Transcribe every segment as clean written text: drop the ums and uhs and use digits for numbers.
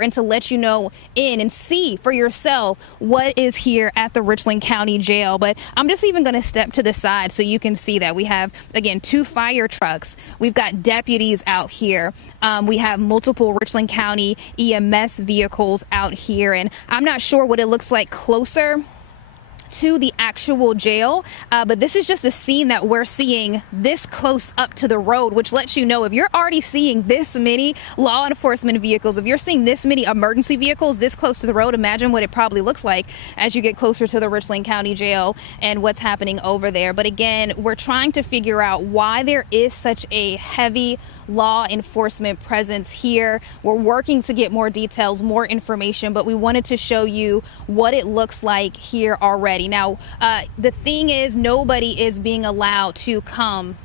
and to let you know in and see for yourself what is here at the Richland County Jail. But I'm just even going to step to the side so you can see that we have, again, 2 fire trucks. We've got deputies out here. We have multiple Richland County EMS vehicles out here, and I'm not sure what it looks like closer to the actual jail, but this is just the scene that we're seeing this close up to the road, which lets you know if you're already seeing this many law enforcement vehicles, if you're seeing this many emergency vehicles this close to the road, imagine what it probably looks like as you get closer to the Richland County Jail and what's happening over there. But again, we're trying to figure out why there is such a heavy law enforcement presence here. We're working to get more details, more information, but we wanted to show you what it looks like here already. Now, the thing is, nobody is being allowed to come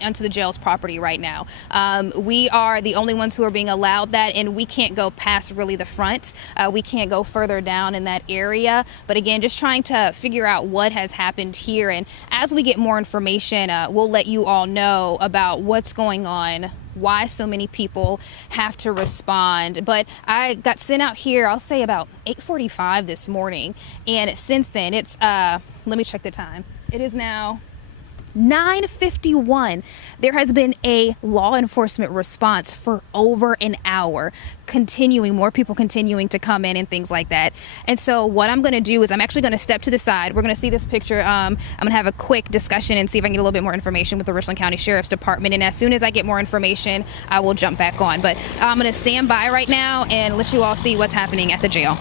onto the jail's property right now. We are the only ones who are being allowed that, and we can't go past really the front. We can't go further down in that area. But again, just trying to figure out what has happened here. And as we get more information, we'll let you all know about what's going on, why so many people have to respond. But I got sent out here, I'll say about 8:45 this morning. And since then, it's, let me check the time. It is now 9:51. There has been a law enforcement response for over an hour, continuing, more people continuing to come in and things like that. And so what I'm going to do is I'm actually going to step to the side. We're going to see this picture. I'm going to have a quick discussion and see if I can get a little bit more information with the Richland County Sheriff's Department. And as soon as I get more information, I will jump back on. But I'm going to stand by right now and let you all see what's happening at the jail.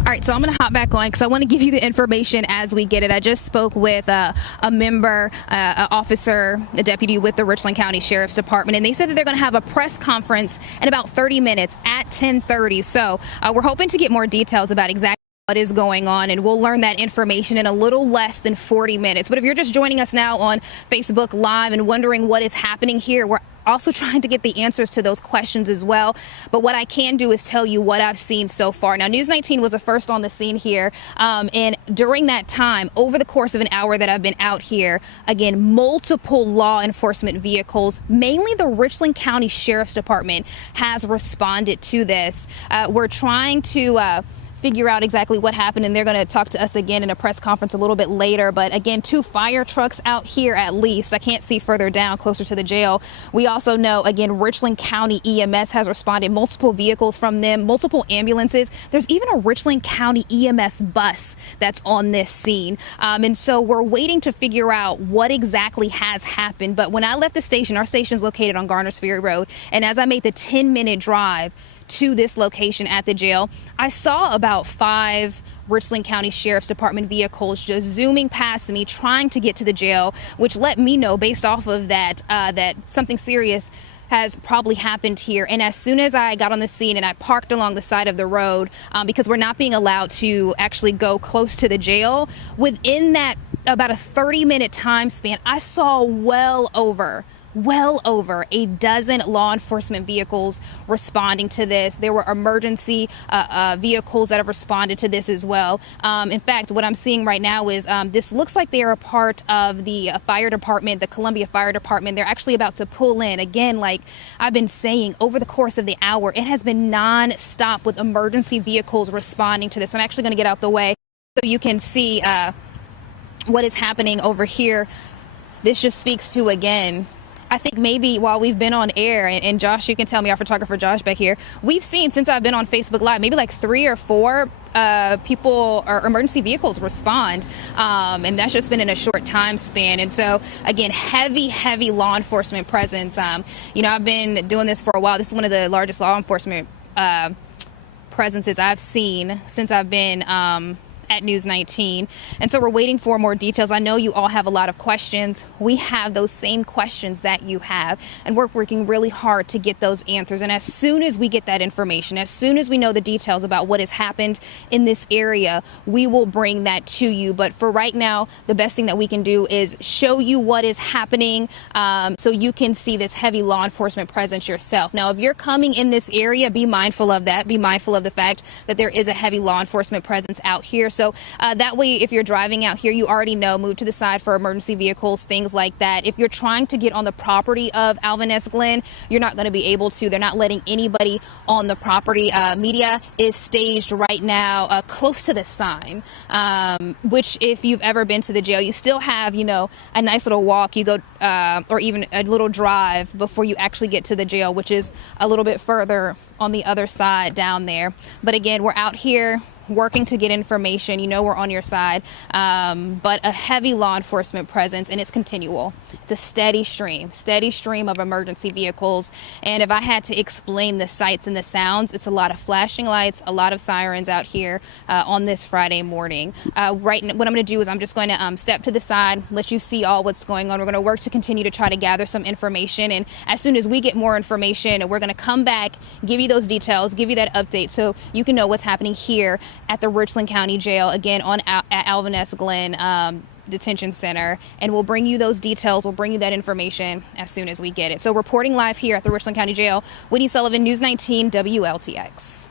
All right, so I'm going to hop back on because I want to give you the information as we get it. I just spoke with a member, an officer, a deputy with the Richland County Sheriff's Department, and they said that they're going to have a press conference in about 30 minutes at 10:30. So we're hoping to get more details about exactly what is going on, and we'll learn that information in a little less than 40 minutes. But if you're just joining us now on Facebook Live and wondering what is happening here, we're also trying to get the answers to those questions as well. But what I can do is tell you what I've seen so far. Now, News 19 was the first on the scene here. And during that time, over the course of an hour that I've been out here, again, multiple law enforcement vehicles, mainly the Richland County Sheriff's Department, has responded to this. We're trying to figure out exactly what happened, and they're going to talk to us again in a press conference a little bit later. But again, 2 fire trucks out here at least. I can't see further down closer to the jail. We also know, again, Richland County EMS has responded, multiple vehicles from them, multiple ambulances. There's even a Richland County EMS bus that's on this scene. And so we're waiting to figure out what exactly has happened. But when I left the station, our station is located on Garners Ferry Road, and as I made the 10-minute drive to this location at the jail, I saw about 5 Richland County Sheriff's Department vehicles just zooming past me, trying to get to the jail, which let me know based off of that that something serious has probably happened here. And as soon as I got on the scene and I parked along the side of the road, because we're not being allowed to actually go close to the jail, within that about a 30-minute time span, I saw well over a dozen law enforcement vehicles responding to this. There were emergency vehicles that have responded to this as well. In fact, what I'm seeing right now is this looks like they are a part of the fire department, the Columbia Fire Department. They're actually about to pull in. Again, like I've been saying, over the course of the hour, it has been non-stop with emergency vehicles responding to this. I'm actually going to get out the way so you can see what is happening over here. This just speaks to, again, I think maybe while we've been on air, and Josh, you can tell me, our photographer Josh back here, we've seen since I've been on Facebook Live, maybe like 3 or 4 people or emergency vehicles respond. And that's just been in a short time span. And so, again, heavy law enforcement presence. You know, I've been doing this for a while. This is one of the largest law enforcement presences I've seen since I've been at News 19. And so we're waiting for more details. I know you all have a lot of questions. We have those same questions that you have, and we're working really hard to get those answers. And as soon as we get that information, as soon as we know the details about what has happened in this area, we will bring that to you. But for right now, the best thing that we can do is show you what is happening, so you can see this heavy law enforcement presence yourself. Now, if you're coming in this area, be mindful of that. Be mindful of the fact that there is a heavy law enforcement presence out here. So that way, if you're driving out here, you already know, move to the side for emergency vehicles, things like that. If you're trying to get on the property of Alvin S. Glenn, you're not going to be able to. They're not letting anybody on the property. Media is staged right now close to the sign, which if you've ever been to the jail, you still have, you know, a nice little walk. You go or even a little drive before you actually get to the jail, which is a little bit further on the other side down there. But again, we're out here working to get information. You know, we're on your side, but a heavy law enforcement presence, and it's continual. It's a steady stream of emergency vehicles. And if I had to explain the sights and the sounds, it's a lot of flashing lights, a lot of sirens out here on this Friday morning. Right now, what I'm going to do is I'm just going to step to the side, let you see all what's going on. We're going to work to continue to try to gather some information, and as soon as we get more information, we're going to come back, give you those details, give you that update, so you can know what's happening here at the Richland County Jail, again at Alvin S. Glenn Detention Center, and we'll bring you those details. We'll bring you that information as soon as we get it. So reporting live here at the Richland County Jail, Whitney Sullivan, News 19 WLTX.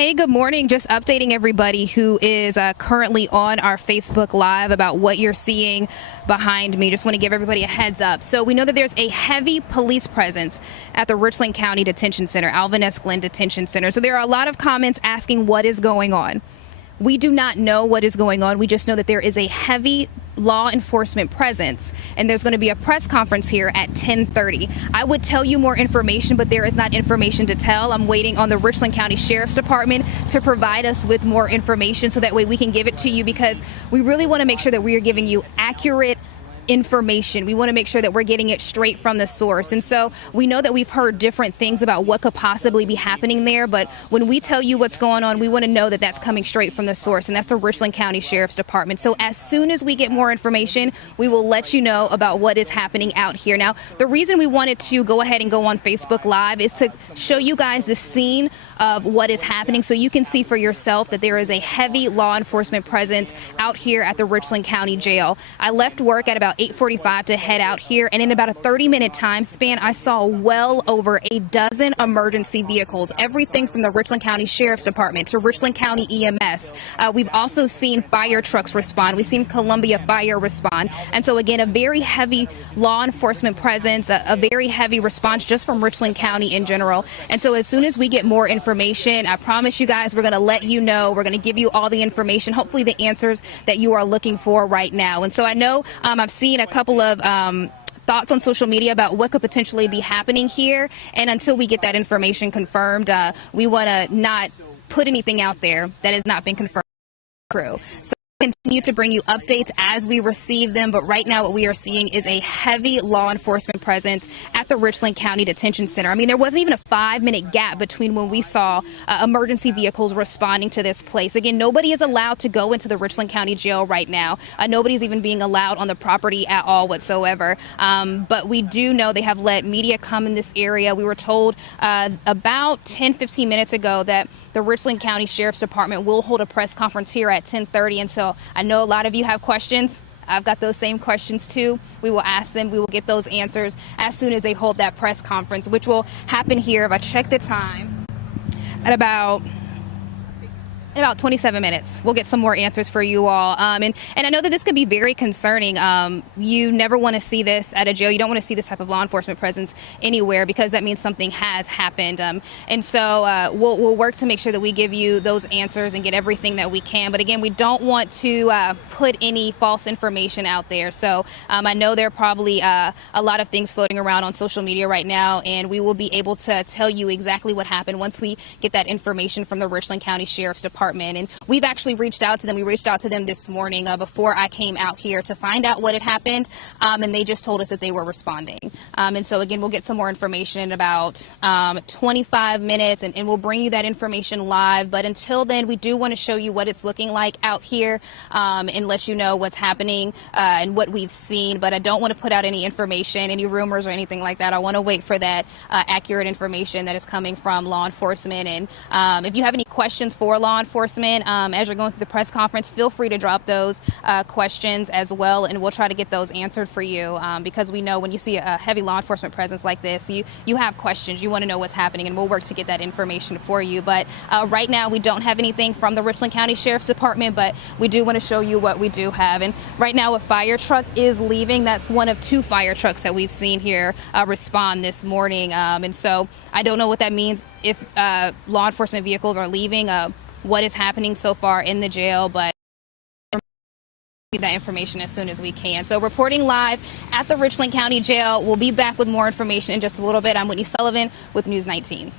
Hey, good morning. Just updating everybody who is currently on our Facebook Live about what you're seeing behind me. Just want to give everybody a heads up. So we know that there's a heavy police presence at the Richland County Detention Center, Alvin S. Detention Center. So there are a lot of comments asking what is going on. We do not know what is going on. We just know that there is a heavy law enforcement presence, and there's going to be a press conference here at 10:30. I would tell you more information, but there is not information to tell. I'm waiting on the Richland County Sheriff's Department to provide us with more information so that way we can give it to you, because we really want to make sure that we are giving you accurate information. We want to make sure that we're getting it straight from the source. And so we know that we've heard different things about what could possibly be happening there, but when we tell you what's going on, we want to know that that's coming straight from the source, and that's the Richland County Sheriff's Department. So as soon as we get more information, we will let you know about what is happening out here. Now, the reason we wanted to go ahead and go on Facebook Live is to show you guys the scene of what is happening so you can see for yourself that there is a heavy law enforcement presence out here at the Richland County Jail. I left work at about 8:45 to head out here, and in about a 30-minute time span, I saw well over a dozen emergency vehicles, everything from the Richland County Sheriff's Department to Richland County EMS. We've also seen fire trucks respond. We've seen Columbia Fire respond. And so again, a very heavy law enforcement presence, a very heavy response just from Richland County in general. And so as soon as we get more information, I promise you guys, we're going to let you know. We're going to give you all the information, hopefully the answers that you are looking for right now. And so I know I've seen a couple of thoughts on social media about what could potentially be happening here. And until we get that information confirmed, we want to not put anything out there that has not been confirmed. So continue to bring you updates as we receive them, but right now what we are seeing is a heavy law enforcement presence at the Richland County Detention Center. I mean, there wasn't even a 5-minute gap between when we saw emergency vehicles responding to this place. Again, nobody is allowed to go into the Richland County Jail right now. Nobody's even being allowed on the property at all whatsoever. But we do know they have let media come in this area. We were told about 10-15 minutes ago that the Richland County Sheriff's Department will hold a press conference here at 10:30, and so I know a lot of you have questions. I've got those same questions too. We will ask them. We will get those answers as soon as they hold that press conference, which will happen here, if I check the time, at about 27 minutes. We'll get some more answers for you all. And I know that this can be very concerning. You never want to see this at a jail. You don't want to see this type of law enforcement presence anywhere, because that means something has happened. And so we'll work to make sure that we give you those answers and get everything that we can. But again, we don't want to put any false information out there. So I know there are probably a lot of things floating around on social media right now, and we will be able to tell you exactly what happened once we get that information from the Richland County Sheriff's Department. And we've actually reached out to them. We reached out to them this morning before I came out here to find out what had happened. And they just told us that they were responding. And so again, we'll get some more information in about 25 minutes, and we'll bring you that information live. But until then, we do want to show you what it's looking like out here and let you know what's happening and what we've seen. But I don't want to put out any information, any rumors or anything like that. I want to wait for that accurate information that is coming from law enforcement. And if you have any questions for law enforcement as you're going through the press conference, feel free to drop those questions as well, and we'll try to get those answered for you, because we know when you see a heavy law enforcement presence like this, you have questions, you want to know what's happening, and we'll work to get that information for you. But right now we don't have anything from the Richland County Sheriff's Department, but we do want to show you what we do have. And right now a fire truck is leaving. That's one of 2 fire trucks that we've seen here respond this morning. And so I don't know what that means if law enforcement vehicles are leaving, what is happening so far in the jail, but we'll get that information as soon as we can. So reporting live at the Richland County Jail. We'll be back with more information in just a little bit. I'm Whitney Sullivan with News 19.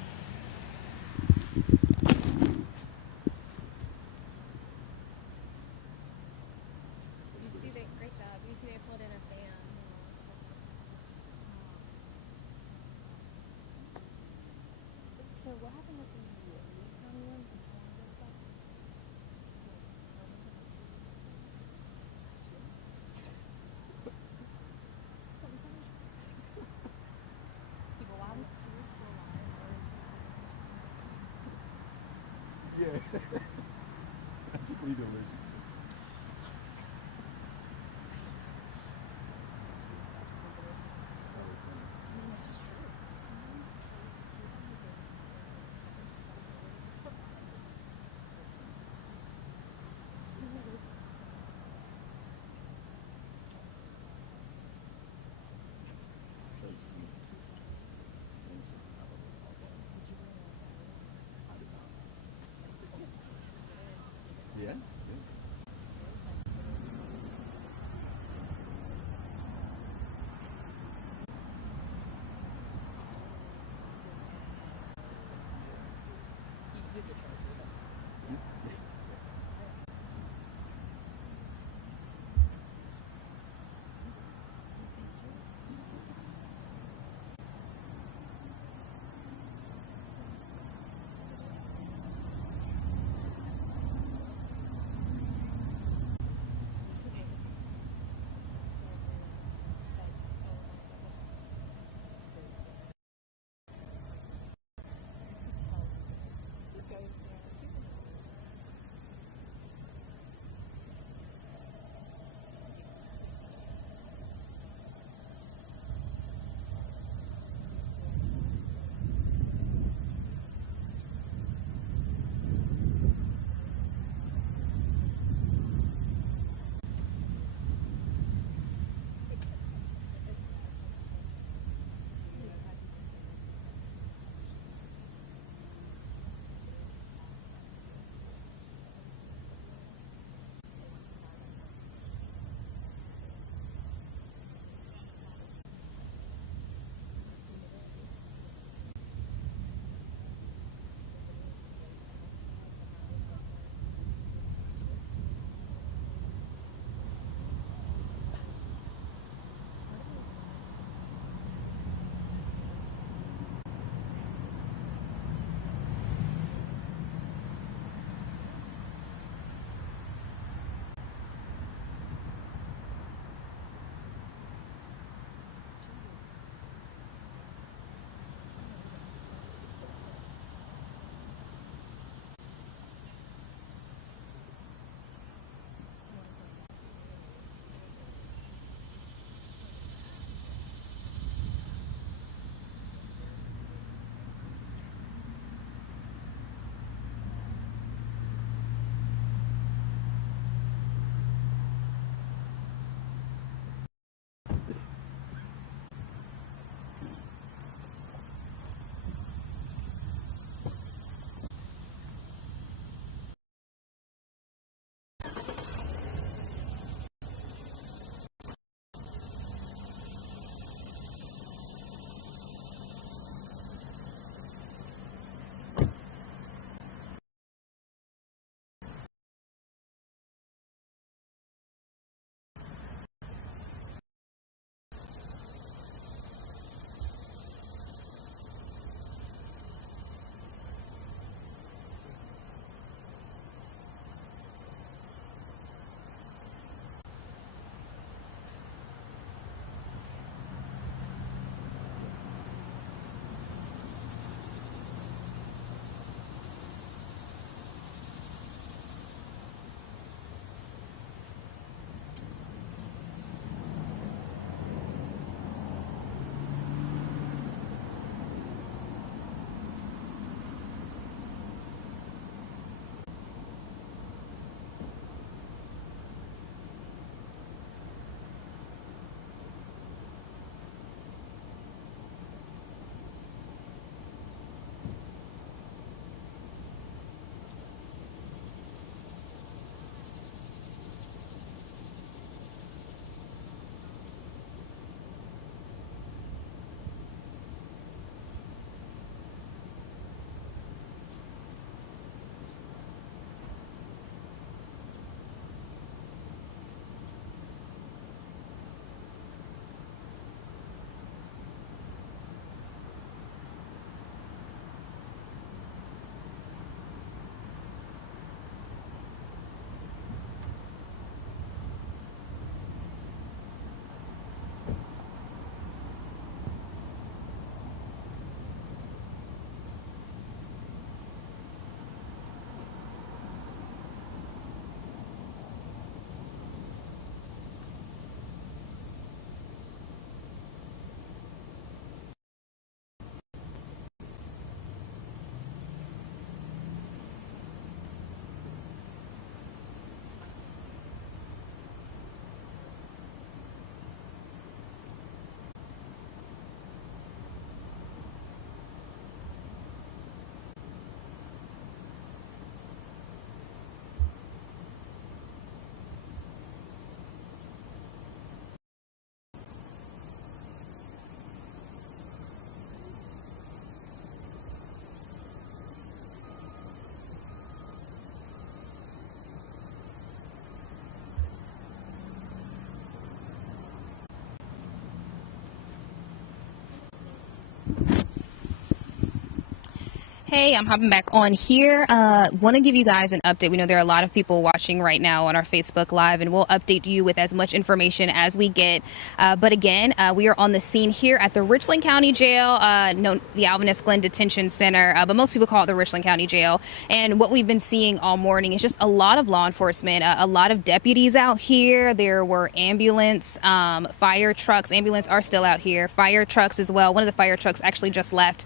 Hey, I'm hopping back on here. Want to give you guys an update. We know there are a lot of people watching right now on our Facebook Live, and we'll update you with as much information as we get. But again, we are on the scene here at the Richland County Jail, known the Alvin S Detention Center, but most people call it the Richland County Jail. And what we've been seeing all morning is just a lot of law enforcement, a lot of deputies out here. There were ambulance, fire trucks. Ambulance are still out here. Fire trucks as well. One of the fire trucks actually just left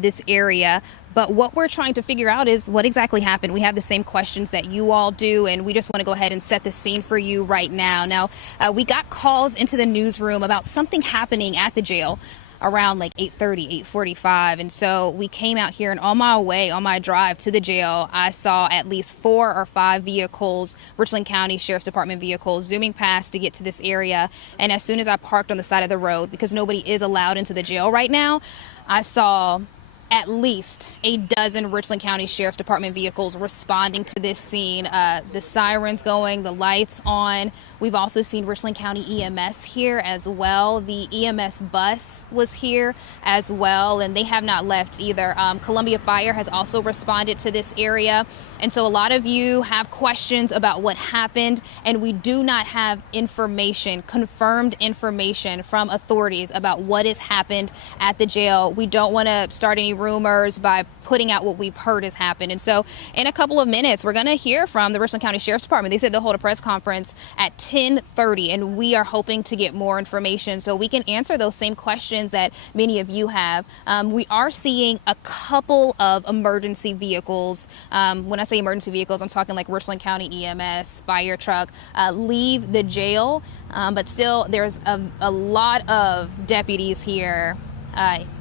this area. But what we're trying to figure out is what exactly happened. We have the same questions that you all do, and we just want to go ahead and set the scene for you right now. Now, we got calls into the newsroom about something happening at the jail around like 8:30, 8:45. And so we came out here, and on my drive to the jail, I saw at least 4 or 5 vehicles, Richland County Sheriff's Department vehicles, zooming past to get to this area. And as soon as I parked on the side of the road, because nobody is allowed into the jail right now, I saw at least a dozen Richland County Sheriff's Department vehicles responding to this scene. The sirens going, the lights on. We've also seen Richland County EMS here as well. The EMS bus was here as well, and they have not left either. Columbia Fire has also responded to this area. And so a lot of you have questions about what happened, and we do not have information, confirmed information from authorities about what has happened at the jail. We don't want to start any rumors by putting out what we've heard has happened. And so in a couple of minutes, we're going to hear from the Richland County Sheriff's Department. They said they'll hold a press conference at 10:30, and we are hoping to get more information so we can answer those same questions that many of you have. We are seeing a couple of emergency vehicles. When I say emergency vehicles, I'm talking like Richland County EMS, fire truck, leave the jail. But still, there's a lot of deputies here.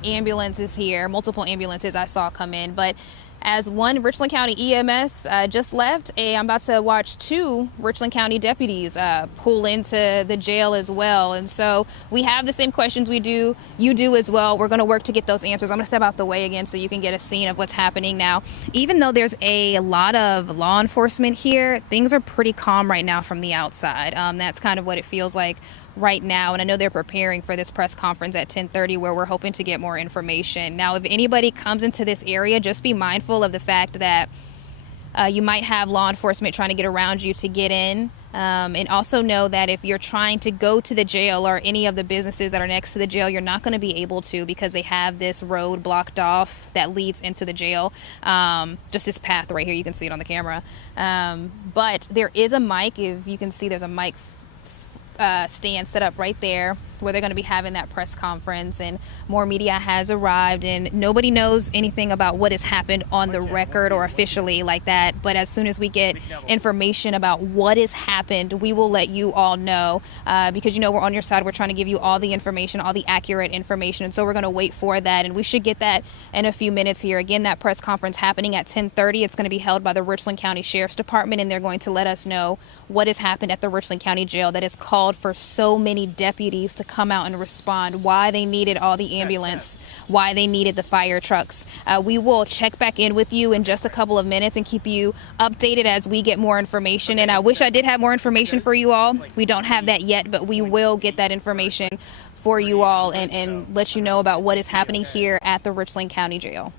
Ambulances here, multiple ambulances I saw come in. But as one Richland County EMS just left, I'm about to watch 2 Richland County deputies pull into the jail as well. And so we have the same questions you do as well. We're going to work to get those answers. I'm going to step out the way again so you can get a scene of what's happening now. Even though there's a lot of law enforcement here, things are pretty calm right now from the outside. That's kind of what it feels like right now. And I know they're preparing for this press conference at 10:30 where we're hoping to get more information. Now, if anybody comes into this area, just be mindful of the fact that you might have law enforcement trying to get around you to get in. And also know that if you're trying to go to the jail or any of the businesses that are next to the jail, you're not going to be able to because they have this road blocked off that leads into the jail. Just this path right here. You can see it on the camera. But there is a mic. If you can see, there's a mic stand set up right there where they're going to be having that press conference, and more media has arrived, and nobody knows anything about what has happened on the record or officially like that. But as soon as we get information about what has happened, we will let you all know, because we're on your side. We're trying to give you all the information, all the accurate information, and so we're going to wait for that, and we should get that in a few minutes here. Again, that press conference happening at 10:30. It's going to be held by the Richland County Sheriff's Department, and they're going to let us know what has happened at the Richland County Jail that has called for so many deputies to come out and respond, why they needed all the ambulance, why they needed the fire trucks. We will check back in with you in just a couple of minutes and keep you updated as we get more information. And I wish I did have more information for you all. We don't have that yet, but we will get that information for you all and let you know about what is happening here at the Richland County Jail.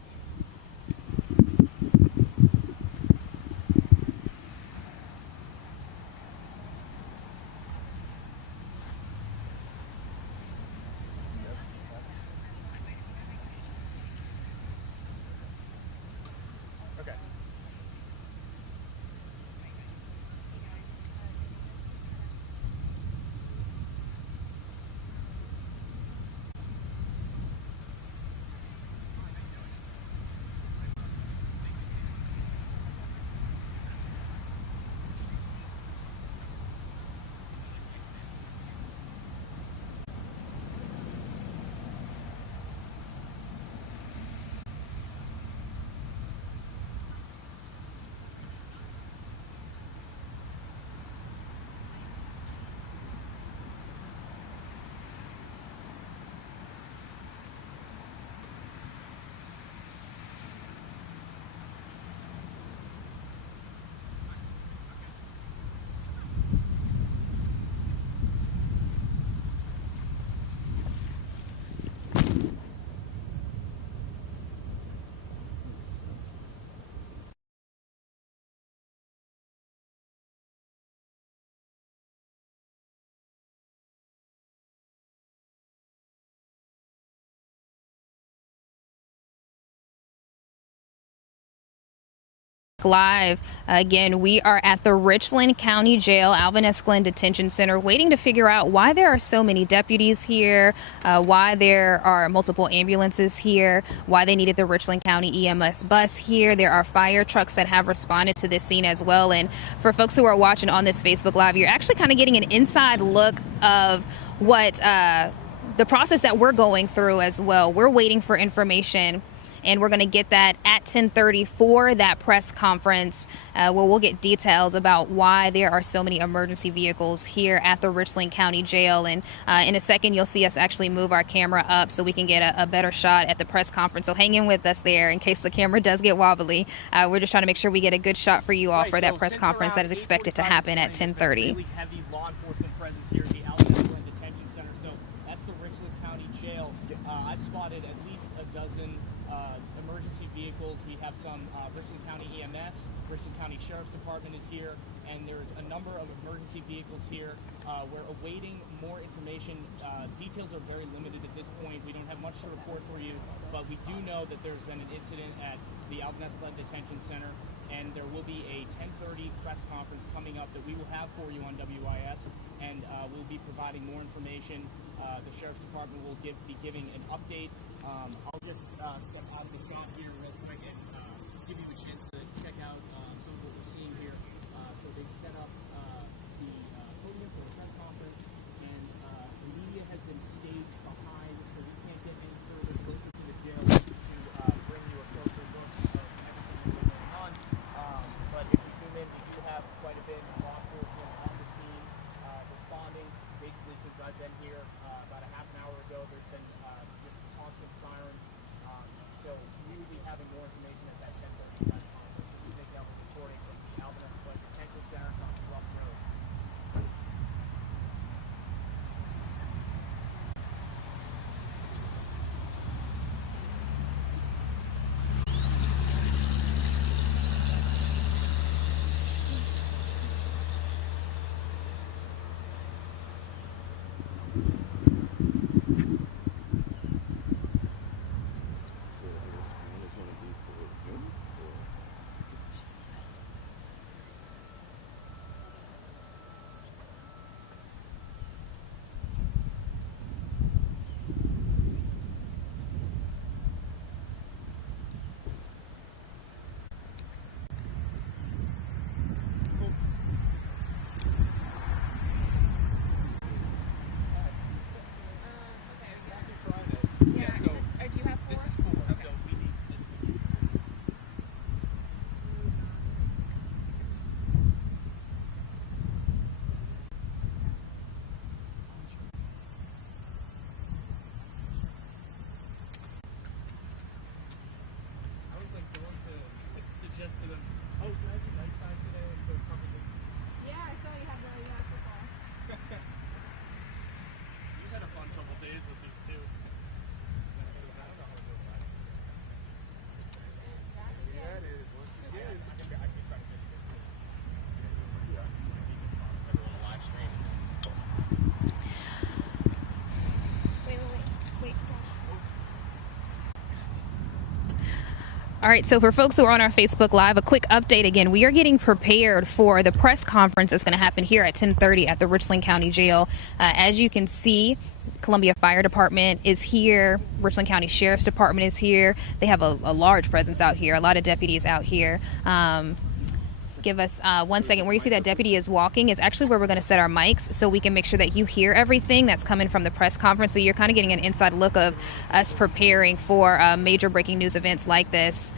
Live again, we are at the Richland County Jail, Alvin S. Detention Center, waiting to figure out why there are so many deputies here, why there are multiple ambulances here, why they needed the Richland County EMS bus here. There are fire trucks that have responded to this scene as well. And for folks who are watching on this Facebook Live, you're actually kind of getting an inside look of what the process that we're going through as well. We're waiting for information, and we're going to get that at 10:30 for that press conference where we'll get details about why there are so many emergency vehicles here at the Richland County Jail. And in a second, you'll see us actually move our camera up so we can get a better shot at the press conference. So hang in with us there in case the camera does get wobbly. We're just trying to make sure we get a good shot for you all for that press conference that is expected to happen at 10:30. Really heavy law enforcement presence here at the Alvin S. Detention Center. So that's the Richland County Jail. I've spotted at least a dozen emergency vehicles. We have some Richland County EMS, Richland County Sheriff's Department is here, and there's a number of emergency vehicles here. We're awaiting more information. Details are very limited at this point. We don't have much to report for you, but we do know that there's been an incident at the Alvin S. Detention Center, and there will be a 10:30 press conference coming up that we will have for you on WIS, and we'll be providing more information. The Sheriff's Department will be giving an update. I'll just step out of the shot here real quick and give you the chance to check out some of what we're seeing here. So they've set up the podium for the press conference, and the media has been staged behind, so we can't get any further closer to the jail to bring you a closer look of everything that's going on. But if you zoom in, we do have quite a bit of law enforcement on the scene responding. Basically, since I've been here about a half an hour ago, there's been just constant sirens. So we will be having more information at that 10:30 press conference. We think that was reporting from the Alvin S. Detention Center on Rough Road. Suggest to them, oh, can I do night time today and go cover this? Yeah, I saw you had the football. You had a fun couple days with this too. I don't know how to go about it. Yeah, it is. Once again, I can try to get it. A little live stream. Wait. All right, so for folks who are on our Facebook Live, a quick update again. We are getting prepared for the press conference that's going to happen here at 10:30 at the Richland County Jail. As you can see, Columbia Fire Department is here. Richland County Sheriff's Department is here. They have a large presence out here, a lot of deputies out here. Give us 1 second. Where you see that deputy is walking is actually where we're going to set our mics so we can make sure that you hear everything that's coming from the press conference. So you're kind of getting an inside look of us preparing for major breaking news events like this.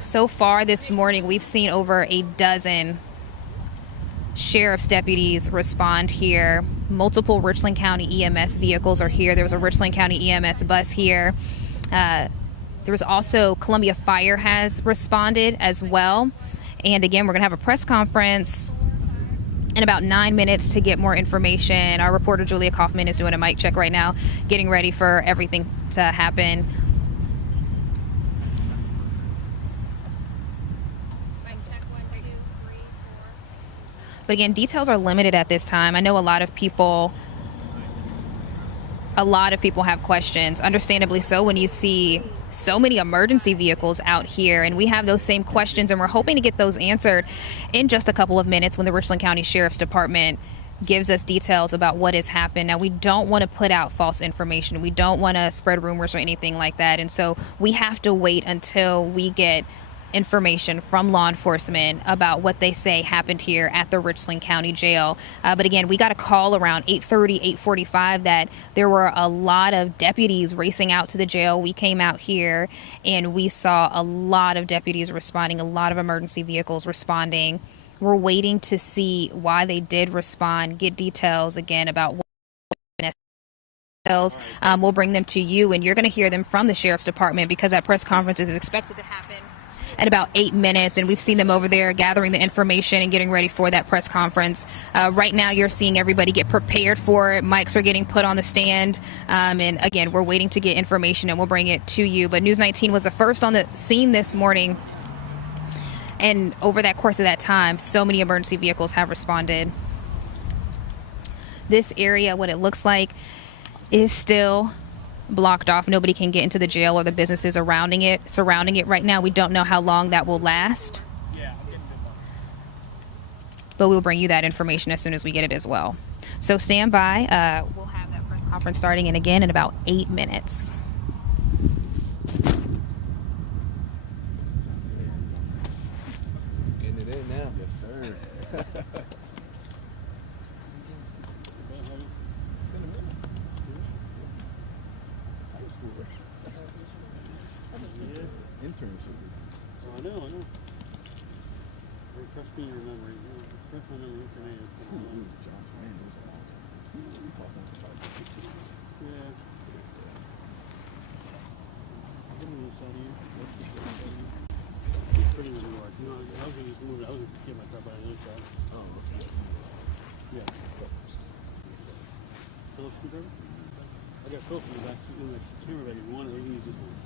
So far this morning, we've seen over a dozen sheriff's deputies respond here. Multiple Richland County EMS vehicles are here. There was a Richland County EMS bus here. There was also Columbia Fire has responded as well. And again, we're going to have a press conference in about 9 minutes to get more information. Our reporter, Julia Kaufman, is doing a mic check right now, getting ready for everything to happen. But again, details are limited at this time. I know a lot of people have questions, understandably so, when you see so many emergency vehicles out here, and we have those same questions, and we're hoping to get those answered in just a couple of minutes when the Richland County Sheriff's Department gives us details about what has happened. Now, we don't want to put out false information. We don't want to spread rumors or anything like that. And so we have to wait until we get information from law enforcement about what they say happened here at the Richland County Jail. But again, we got a call around 8:30, 8:45 that there were a lot of deputies racing out to the jail. We came out here and we saw a lot of deputies responding, a lot of emergency vehicles responding. We're waiting to see why they did respond, get details again about what details. We'll bring them to you, and you're going to hear them from the Sheriff's Department because that press conference is expected to happen in about 8 minutes, and we've seen them over there gathering the information and getting ready for that press conference. Right now, you're seeing everybody get prepared for it. Mics are getting put on the stand, and again, we're waiting to get information, and we'll bring it to you. But News 19 was the first on the scene this morning. And over that course of that time, so many emergency vehicles have responded. This area, what it looks like, is still blocked off. Nobody can get into the jail or the businesses surrounding it right now. We don't know how long that will last. But we'll bring you that information as soon as we get it as well. So stand by. We'll have that press conference starting in about 8 minutes. I know. Trust me, remember. Trust me, remember. Yeah. Pretty New York. No, I was just moving. I was just getting my truck by the other side. Oh, okay. Yeah. Phillips screwdriver? I got Phillips in the back in the camera ready. One, I can use this one.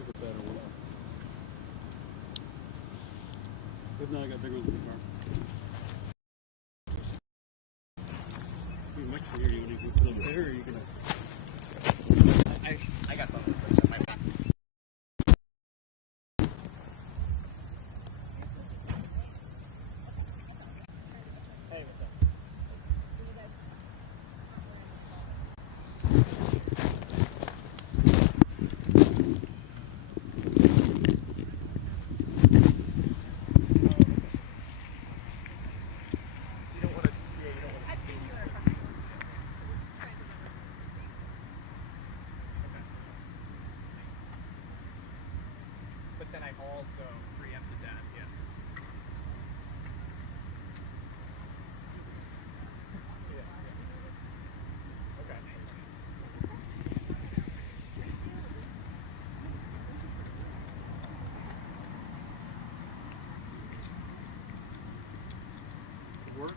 It's a better one. If not, I got bigger ones in the car. You might hear you when you put it there, or you can. I got something. But then I also preempted that, yeah. Okay. It worked?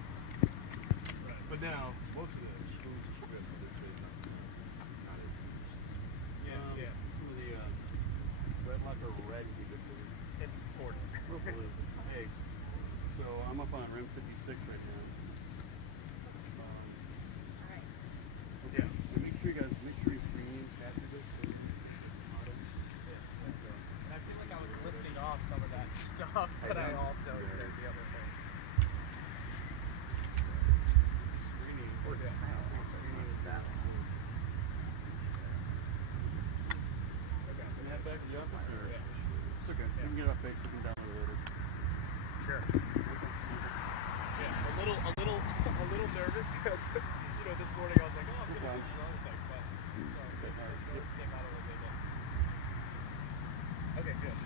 Right. But now, most of the schools are good for this is not as Yeah. Some of the red lights are red to be good for you. It's important. Hey, so I'm up on rim 56 right now. Okay. So make sure you screen after this. So And I feel like I was listing off some of that stuff, but I also did the other thing. screening. Screening is that one. Can I head back to the office or? It's okay. You can get it off Facebook and download it later. Sure. Yeah, a little nervous because this morning I was like, oh, I'm gonna do the other thing, but let's came out of what they did. Okay, good.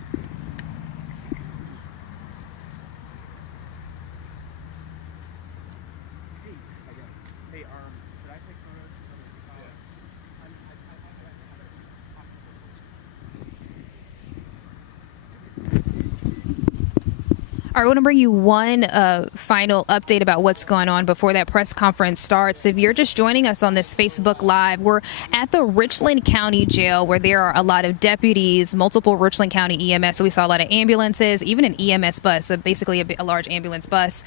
Hey, should I take photos? I want to bring you one final update about what's going on before that press conference starts. If you're just joining us on this Facebook Live, we're at the Richland County Jail where there are a lot of deputies, multiple Richland County EMS. So we saw a lot of ambulances, even an EMS bus, so basically a large ambulance bus.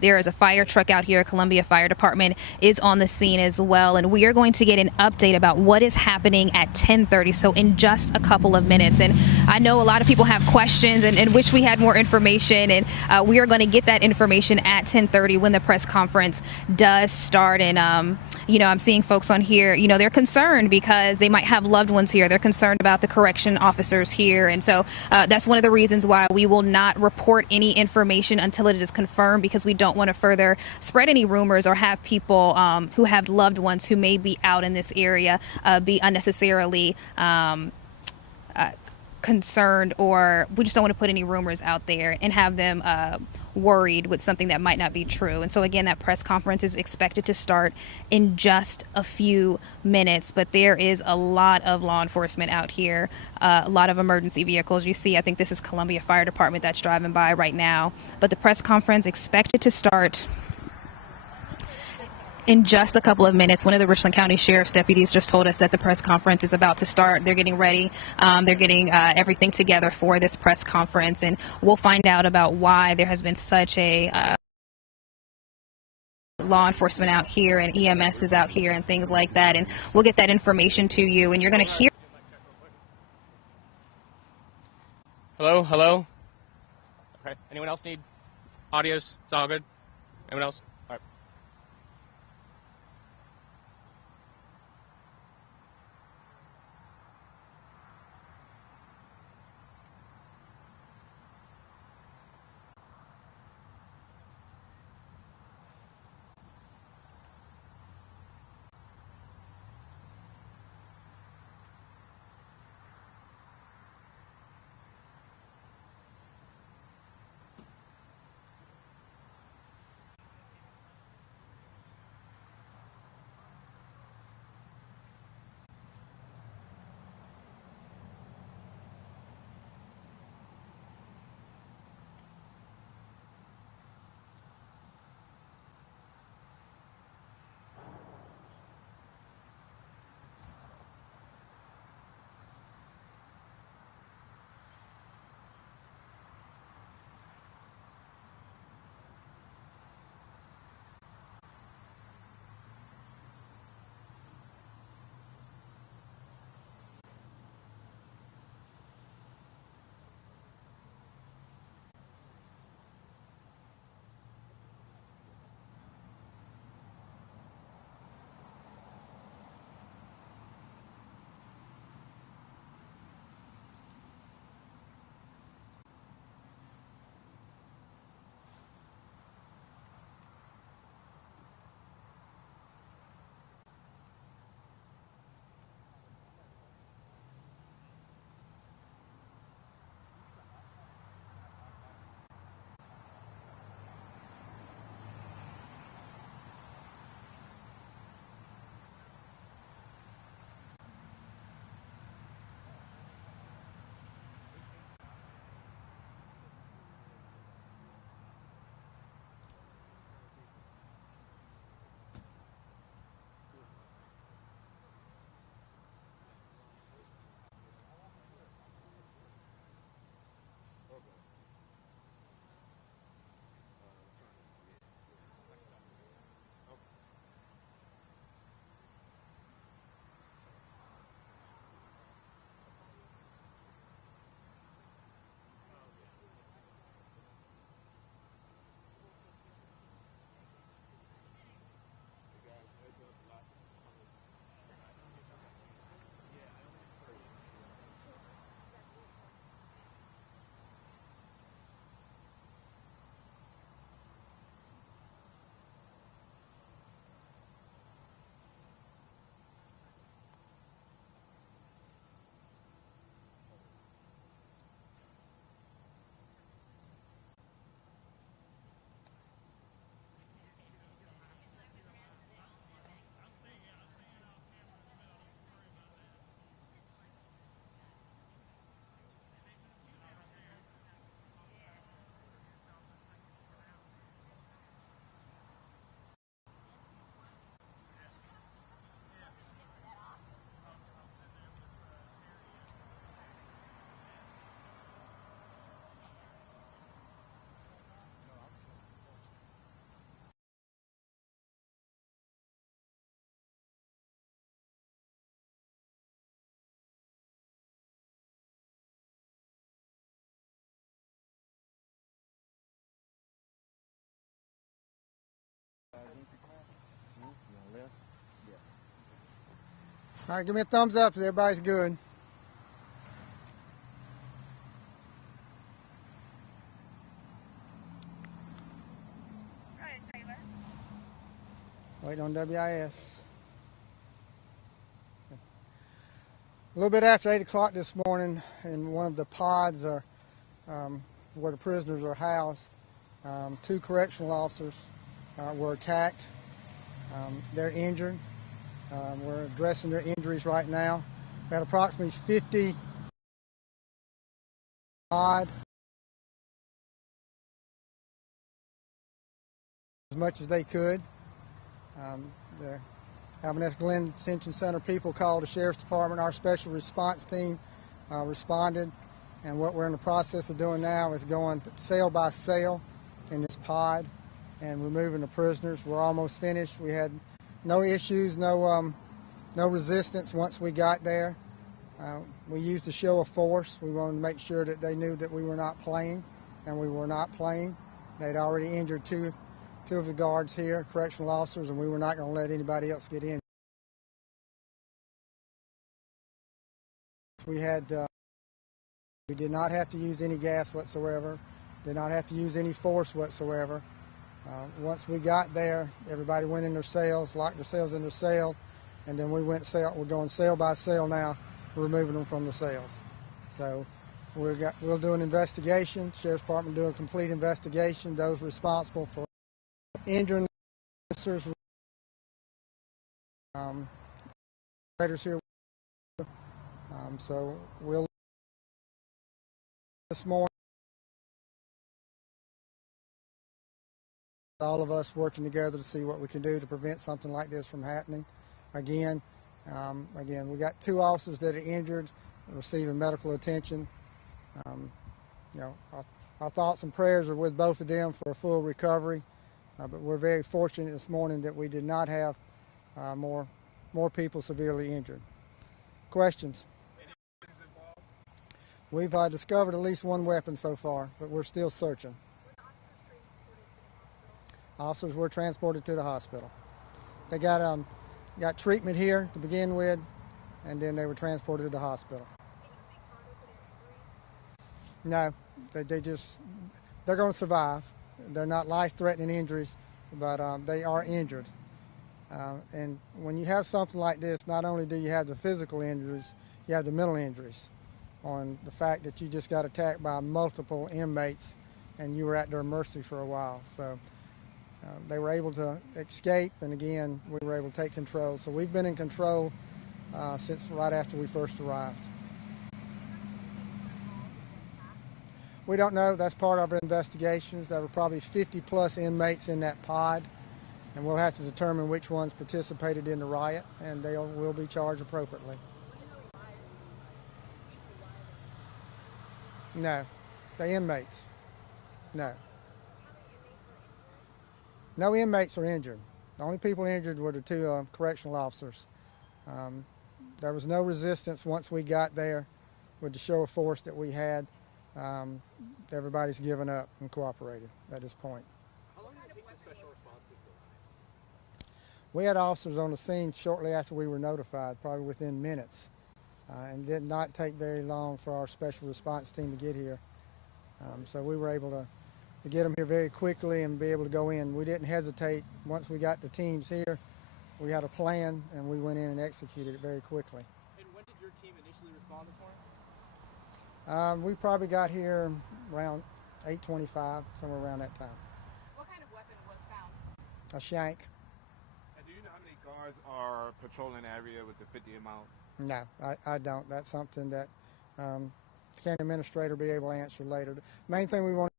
There is a fire truck out here. Columbia Fire Department is on the scene as well. And we are going to get an update about what is happening at 10:30. So in just a couple of minutes. And I know a lot of people have questions and wish we had more information. And we are going to get that information at 10:30 when the press conference does start. And, I'm seeing folks on here, they're concerned because they might have loved ones here. They're concerned about the correction officers here. And so that's one of the reasons why we will not report any information until it is confirmed, because we don't want to further spread any rumors or have people who have loved ones who may be out in this area be unnecessarily concerned, or we just don't want to put any rumors out there and have them worried with something that might not be true. And so again, that press conference is expected to start in just a few minutes, but there is a lot of law enforcement out here, a lot of emergency vehicles. You see, I think this is Columbia Fire Department that's driving by right now, but the press conference expected to start in just a couple of minutes. One of the Richland County Sheriff's deputies just told us that the press conference is about to start. They're getting ready. They're getting everything together for this press conference, and we'll find out about why there has been such a law enforcement out here and EMS is out here and things like that. And we'll get that information to you, and you're going to hear. Hello? Okay. Anyone else need audios? It's all good? Anyone else? All right. All right, give me a thumbs up if everybody's good. Waiting on WIS. A little bit after 8 o'clock this morning, in one of the pods where the prisoners are housed, 2 correctional officers were attacked. They're injured. We're addressing their injuries right now. We had approximately 50 odd, as much as they could. The Alvin S. Detention Center people called the Sheriff's Department. Our special response team responded, and what we're in the process of doing now is going cell by cell in this pod and removing the prisoners. We're almost finished. We had no issues, no resistance once we got there. We used a show of force. We wanted to make sure that they knew that we were not playing, and we were not playing. They'd already injured two of the guards here, correctional officers, and we were not going to let anybody else get in. We did not have to use any gas whatsoever, did not have to use any force whatsoever. Once we got there, everybody went in their cells, locked themselves in their cells, and then we're going cell by cell now, removing them from the cells. So we'll do an investigation. Sheriff's Department do a complete investigation. Those responsible for injuring officers, here. So we'll this morning. All of us working together to see what we can do to prevent something like this from happening again. We got 2 officers that are injured, receiving medical attention. Our thoughts and prayers are with both of them for a full recovery. But we're very fortunate this morning that we did not have more people severely injured. Questions? We've discovered at least 1 weapon so far, but we're still searching. Officers were transported to the hospital. They got treatment here to begin with, and then they were transported to the hospital. No, they're going to survive. They're not life-threatening injuries, but they are injured. And when you have something like this, not only do you have the physical injuries, you have the mental injuries on the fact that you just got attacked by multiple inmates and you were at their mercy for a while. So they were able to escape, and again, we were able to take control. So we've been in control since right after we first arrived. We don't know. That's part of our investigations. There were probably 50-plus inmates in that pod, and we'll have to determine which ones participated in the riot, and they will be charged appropriately. No, the inmates. No. No inmates are injured. The only people injured were the 2 correctional officers. There was no resistance once we got there with the show of force that we had. Everybody's given up and cooperated at this point. How long did it take the special responses to arrive? We had officers on the scene shortly after we were notified, probably within minutes. And did not take very long for our special response team to get here. So we were able to get them here very quickly and be able to go in. We didn't hesitate. Once we got the teams here, we had a plan, and we went in and executed it very quickly. And when did your team initially respond this morning? We probably got here around 8:25, somewhere around that time. What kind of weapon was found? A shank. And do you know how many guards are patrolling the area with the 50 amount? No, I don't. That's something that the county administrator will be able to answer later. The main thing we want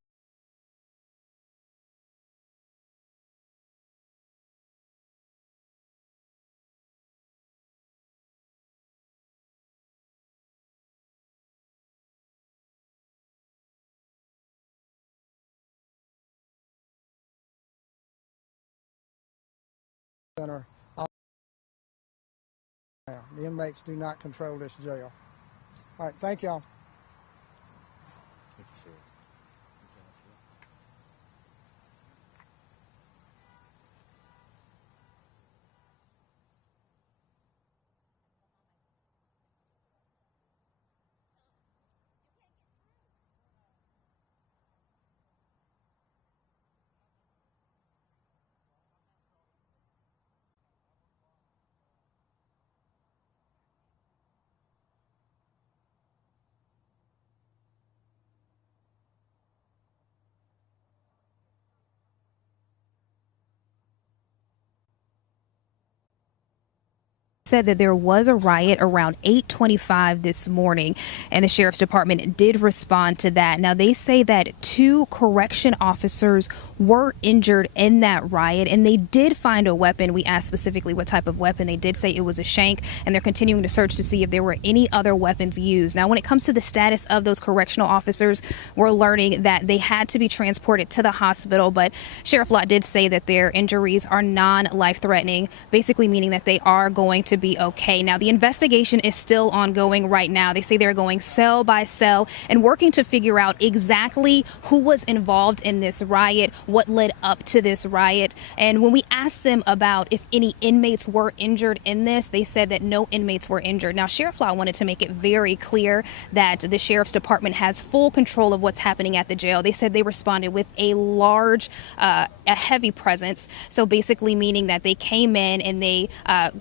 center. The inmates do not control this jail. All right, thank y'all. said that there was a riot around 8:25 this morning, and the sheriff's department did respond to that. Now, they say that 2 correction officers were injured in that riot, and they did find a weapon. We asked specifically what type of weapon. They did say it was a shank, and they're continuing to search to see if there were any other weapons used. Now, when it comes to the status of those correctional officers, we're learning that they had to be transported to the hospital, but Sheriff Lott did say that their injuries are non-life-threatening, basically meaning that they are going to be okay. Now, the investigation is still ongoing right now. They say they're going cell by cell and working to figure out exactly who was involved in this riot, what led up to this riot. And when we asked them about if any inmates were injured in this, they said that no inmates were injured. Now, Sheriff Lott wanted to make it very clear that the sheriff's department has full control of what's happening at the jail. They said they responded with a heavy presence. So basically meaning that they came in and they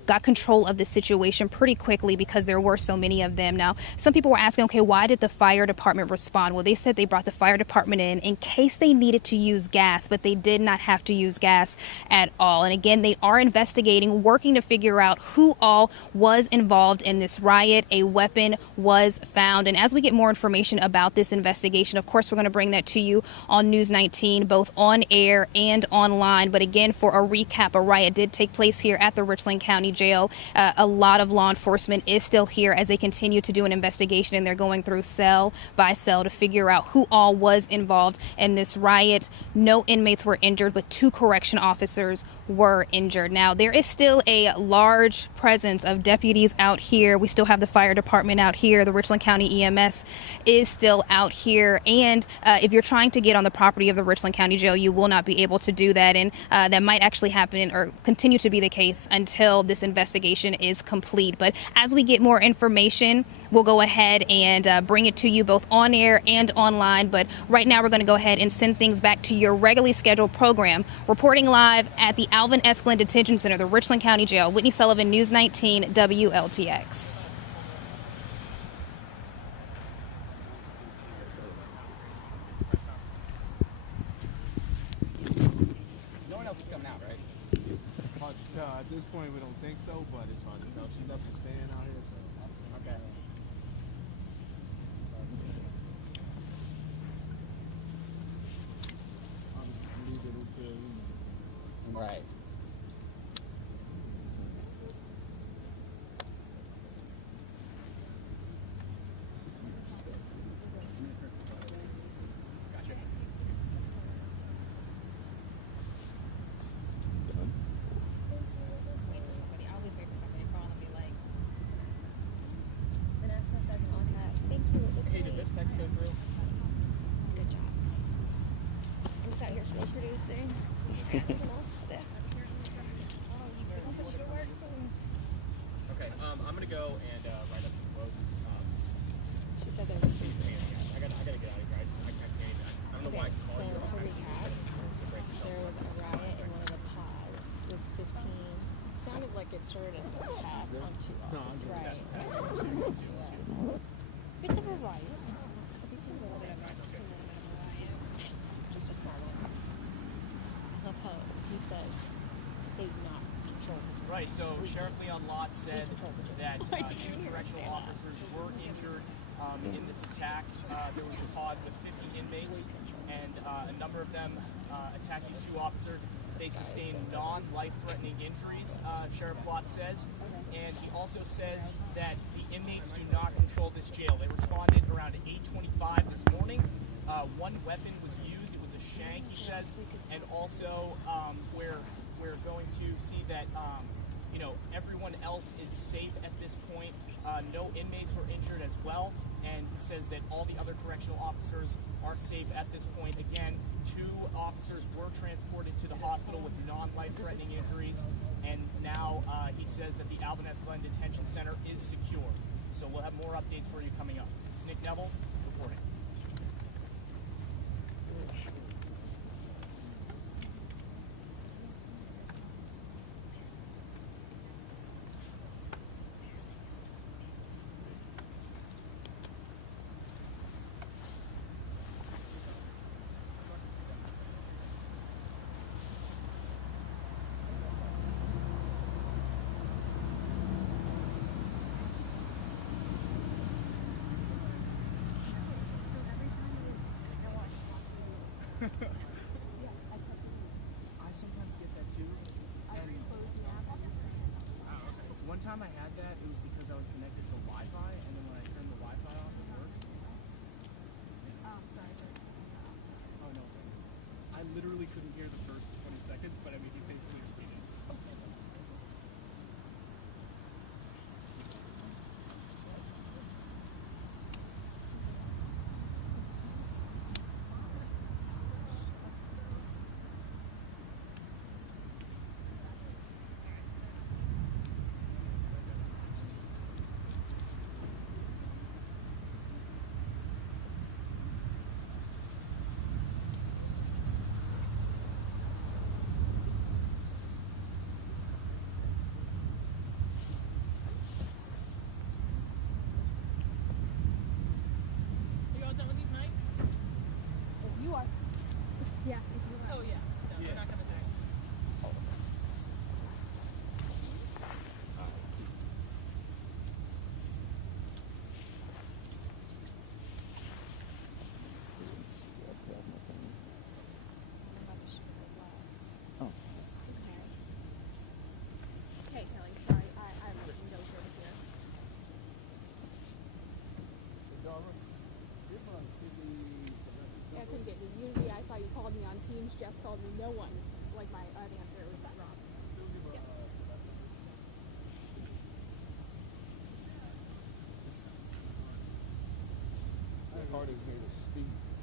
got control of the situation pretty quickly because there were so many of them. Now, some people were asking, okay, why did the fire department respond? Well, they said they brought the fire department in case they needed to use gas, but they did not have to use gas at all. And again, they are investigating, working to figure out who all was involved in this riot. A weapon was found. And as we get more information about this investigation, of course, we're going to bring that to you on News 19, both on air and online. But again, for a recap, a riot did take place here at the Richland County Jail. A lot of law enforcement is still here as they continue to do an investigation, and they're going through cell by cell to figure out who all was involved in this riot. No inmates were injured, but 2 correction officers were injured. Now, there is still a large presence of deputies out here. We still have the fire department out here. The Richland County EMS is still out here. And if you're trying to get on the property of the Richland County Jail, you will not be able to do that. And that might actually happen or continue to be the case until this investigation is complete. But as we get more information, we'll go ahead and bring it to you both on air and online. But right now, we're going to go ahead and send things back to your regularly scheduled program. Reporting live at the Alvin S. Detention Center, the Richland County Jail. Whitney Sullivan, News 19, WLTX. No one else is coming out, right? Hard to tell. At this point, we don't think so, but it's hard to tell. She's up to staying out here, so. Okay. I'm just leave it until, Right. Gotcha. Somebody, I always wait for somebody to call and be like, Vanessa says on that. Thank you. Hey, did this text go through? Good job. I'm just out here still producing. Nothing else today. Oh, you can put your work soon. Okay, I'm gonna go and write up some quotes. She said there I gotta get out of here. I can't say that. I don't know why I so called you. to recap, there was a riot in one of the pods. It was 15. It sounded like it started as an attack on 2 officers. Right. Bit of a riot. Just a small one. I love how he says they not control. Right, so Sheriff Leon Lott said that 2 correctional officers were injured in this attack. There was a pod with 50 inmates, and a number of them attacked these 2 officers. They sustained non-life-threatening injuries, Sheriff Lott says. And he also says that the inmates do not control this jail. They responded around 8:25 this morning. 1 weapon was used. It was a shank, he says. And also, we're going to see that everyone else is safe at this point. No inmates were injured as well, and he says that all the other correctional officers are safe at this point. Again, 2 officers were transported to the hospital with non-life-threatening injuries, and now he says that the Alvin S. Detention Center is secure. So we'll have more updates for you coming up. Nick Neville reporting. I sometimes get that too. And one time I had that, it was because I was connected to Wi-Fi, and then when I turned the Wi-Fi off, it worked. Oh no, I literally couldn't hear the first 20 seconds, but I mean, he basically repeated it. Hey, Kelly, sorry, I wasn't really sure with here. Yeah, I couldn't get you. Usually I saw you called me on Teams, Jess called me, no one. Like my answer was that wrong. It's hard as me to speak.